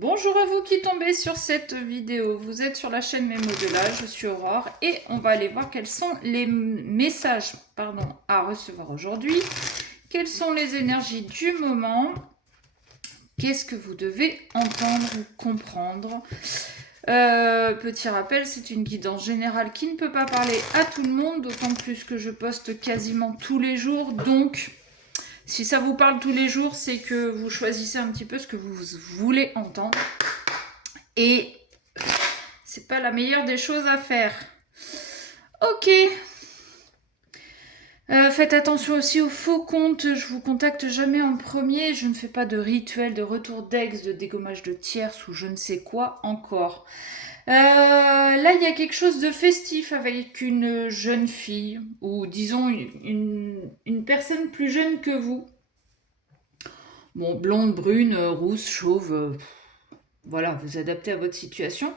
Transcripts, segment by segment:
Bonjour à vous qui tombez sur cette vidéo. Vous êtes sur la chaîne Mes Modelages, je suis Aurore et on va aller voir quels sont les messages à recevoir aujourd'hui. Quelles sont les énergies du moment? Qu'est-ce que vous devez entendre ou comprendre? Petit rappel, c'est une guidance générale qui ne peut pas parler à tout le monde, d'autant plus que je poste quasiment tous les jours. Donc, si ça vous parle tous les jours, c'est que vous choisissez un petit peu ce que vous voulez entendre. Et c'est pas la meilleure des choses à faire. Ok. Faites attention aussi aux faux comptes. Je vous contacte jamais en premier. Je ne fais pas de rituel de retour d'ex, de dégommage de tierce ou je ne sais quoi encore. Là, il y a quelque chose de festif avec une jeune fille ou disons une personne plus jeune que vous. Bon, blonde, brune, rousse, chauve. Voilà, vous adaptez à votre situation.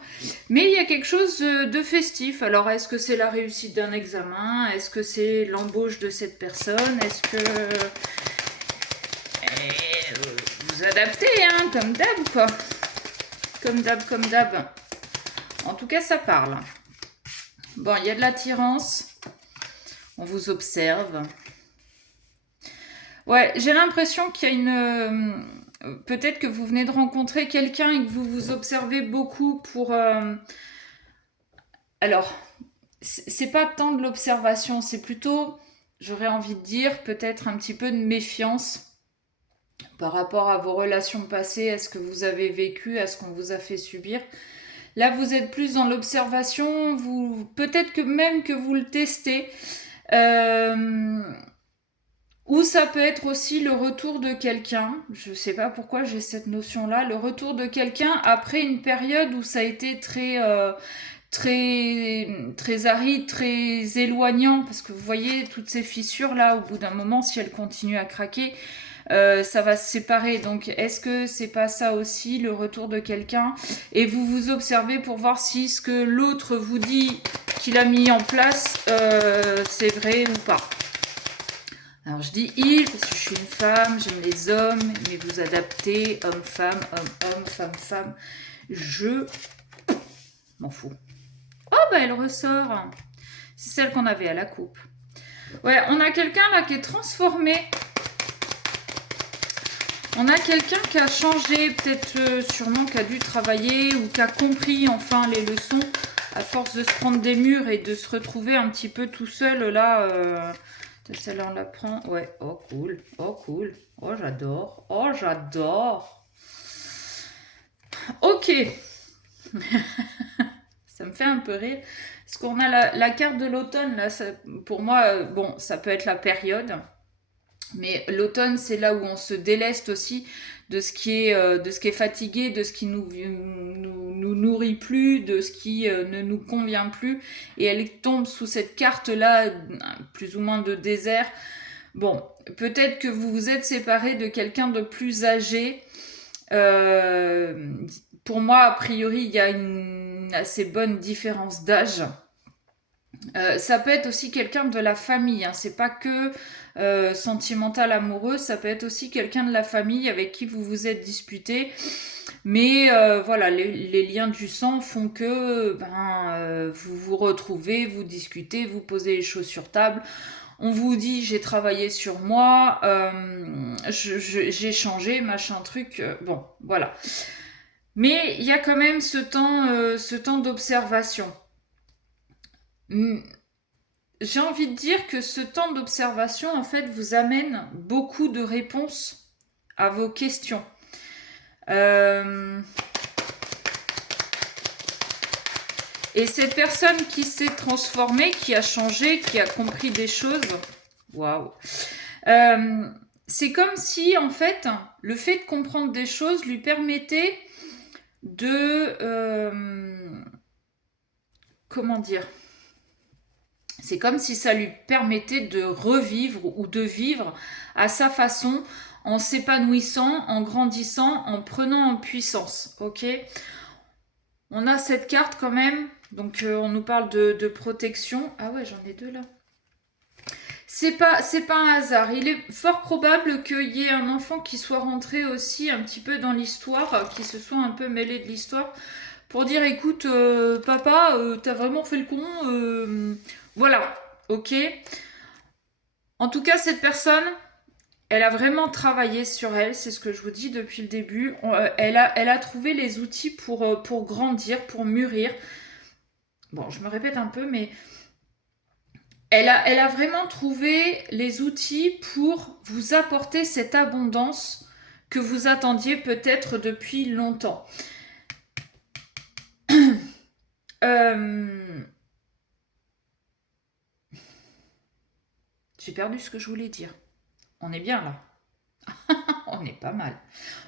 Mais il y a quelque chose de festif. Alors, est-ce que c'est la réussite d'un examen? Est-ce que c'est l'embauche de cette personne? Est-ce que... vous adaptez, hein, comme d'hab, quoi. Comme d'hab, comme d'hab. En tout cas, ça parle. Bon, il y a de l'attirance. On vous observe. Ouais, j'ai l'impression qu'il y a une... peut-être que vous venez de rencontrer quelqu'un et que vous vous observez beaucoup pour... Alors, c'est pas tant de l'observation, c'est plutôt, j'aurais envie de dire, peut-être un petit peu de méfiance par rapport à vos relations passées, à ce que vous avez vécu, à ce qu'on vous a fait subir. Là, vous êtes plus dans l'observation, vous peut-être que même que vous le testez. Ou ça peut être aussi le retour de quelqu'un, je sais pas pourquoi j'ai cette notion-là, le retour de quelqu'un après une période où ça a été très aride, très éloignant, parce que vous voyez toutes ces fissures là, au bout d'un moment, si elles continuent à craquer, ça va se séparer. Donc, est-ce que c'est pas ça aussi, le retour de quelqu'un? Et vous vous observez pour voir si ce que l'autre vous dit qu'il a mis en place, c'est vrai ou pas. Alors je dis il parce que je suis une femme, j'aime les hommes, mais vous adaptez homme-femme, homme-homme, femme-femme. Je m'en fous. Oh bah elle ressort. C'est celle qu'on avait à la coupe. Ouais, on a quelqu'un là qui est transformé. On a quelqu'un qui a changé, peut-être sûrement qui a dû travailler ou qui a compris enfin les leçons à force de se prendre des murs et de se retrouver un petit peu tout seul là. Celle-là, on la prend. Ouais, oh cool, oh cool. Oh j'adore, oh j'adore. Ok. Ça me fait un peu rire. Parce qu'on a la carte de l'automne, là, pour moi, bon, ça peut être la période. Mais l'automne, c'est là où on se déleste aussi de ce qui est fatigué, de ce qui nous nourrit plus, de ce qui ne nous convient plus. Et elle tombe sous cette carte-là, plus ou moins de désert. Bon, peut-être que vous vous êtes séparé de quelqu'un de plus âgé. Pour moi, a priori, il y a une assez bonne différence d'âge. Ça peut être aussi quelqu'un de la famille, hein. C'est pas que sentimental amoureux, ça peut être aussi quelqu'un de la famille avec qui vous vous êtes disputé. Mais voilà, les liens du sang font que vous vous retrouvez, vous discutez, vous posez les choses sur table. On vous dit j'ai travaillé sur moi, j'ai changé, machin truc. Bon, voilà. Mais il y a quand même ce temps d'observation. J'ai envie de dire que ce temps d'observation, en fait, vous amène beaucoup de réponses à vos questions. Et cette personne qui s'est transformée, qui a changé, qui a compris des choses, waouh, c'est comme si, en fait, le fait de comprendre des choses lui permettait de... comment dire? C'est comme si ça lui permettait de revivre ou de vivre à sa façon, en s'épanouissant, en grandissant, en prenant en puissance. Ok. On a cette carte quand même. Donc on nous parle de protection. Ah ouais, j'en ai deux là. c'est pas un hasard. Il est fort probable qu'il y ait un enfant qui soit rentré aussi un petit peu dans l'histoire, qui se soit un peu mêlé de l'histoire, pour dire écoute, papa, t'as vraiment fait le con, voilà, ok. En tout cas, cette personne, elle a vraiment travaillé sur elle, c'est ce que je vous dis depuis le début. Elle a trouvé les outils pour grandir, pour mûrir. Bon, je me répète un peu, mais elle a vraiment trouvé les outils pour vous apporter cette abondance que vous attendiez peut-être depuis longtemps. Euh, J'ai perdu ce que je voulais dire. On est bien là. On est pas mal.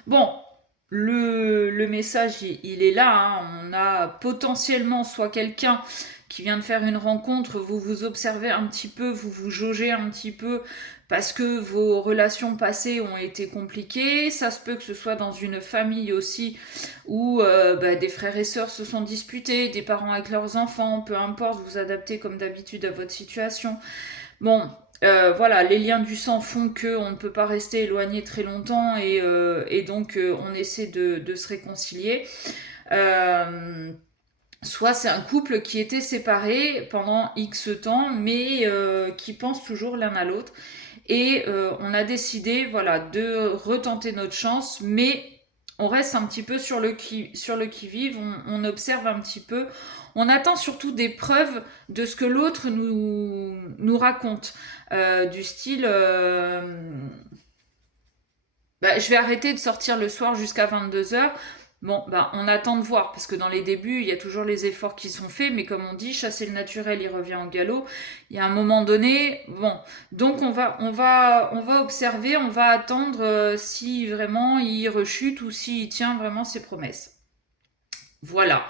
Bon, le message, il est là. Hein. On a potentiellement soit quelqu'un qui vient de faire une rencontre, vous vous observez un petit peu, vous vous jaugez un petit peu parce que vos relations passées ont été compliquées. Ça se peut que ce soit dans une famille aussi où des frères et sœurs se sont disputés, des parents avec leurs enfants, peu importe, vous adaptez comme d'habitude à votre situation. Bon, voilà, les liens du sang font qu'on ne peut pas rester éloigné très longtemps et donc on essaie de se réconcilier. Euh, Soit c'est un couple qui était séparé pendant X temps, mais qui pense toujours l'un à l'autre. Et on a décidé, voilà, de retenter notre chance, mais on reste un petit peu sur le qui-vive, on observe un petit peu, on attend surtout des preuves de ce que l'autre nous raconte, du style, je vais arrêter de sortir le soir jusqu'à 22 heures. Bon, on attend de voir, parce que dans les débuts, il y a toujours les efforts qui sont faits, mais comme on dit, chasser le naturel, il revient au galop. Il y a un moment donné, bon, donc on va observer, on va attendre si vraiment il rechute ou s'il tient vraiment ses promesses. Voilà.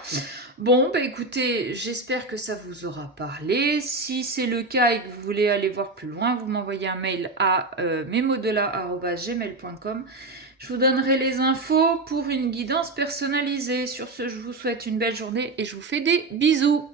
Bon, écoutez, j'espère que ça vous aura parlé. Si c'est le cas et que vous voulez aller voir plus loin, vous m'envoyez un mail à memodela@gmail.com. Je vous donnerai les infos pour une guidance personnalisée. Sur ce, je vous souhaite une belle journée et je vous fais des bisous.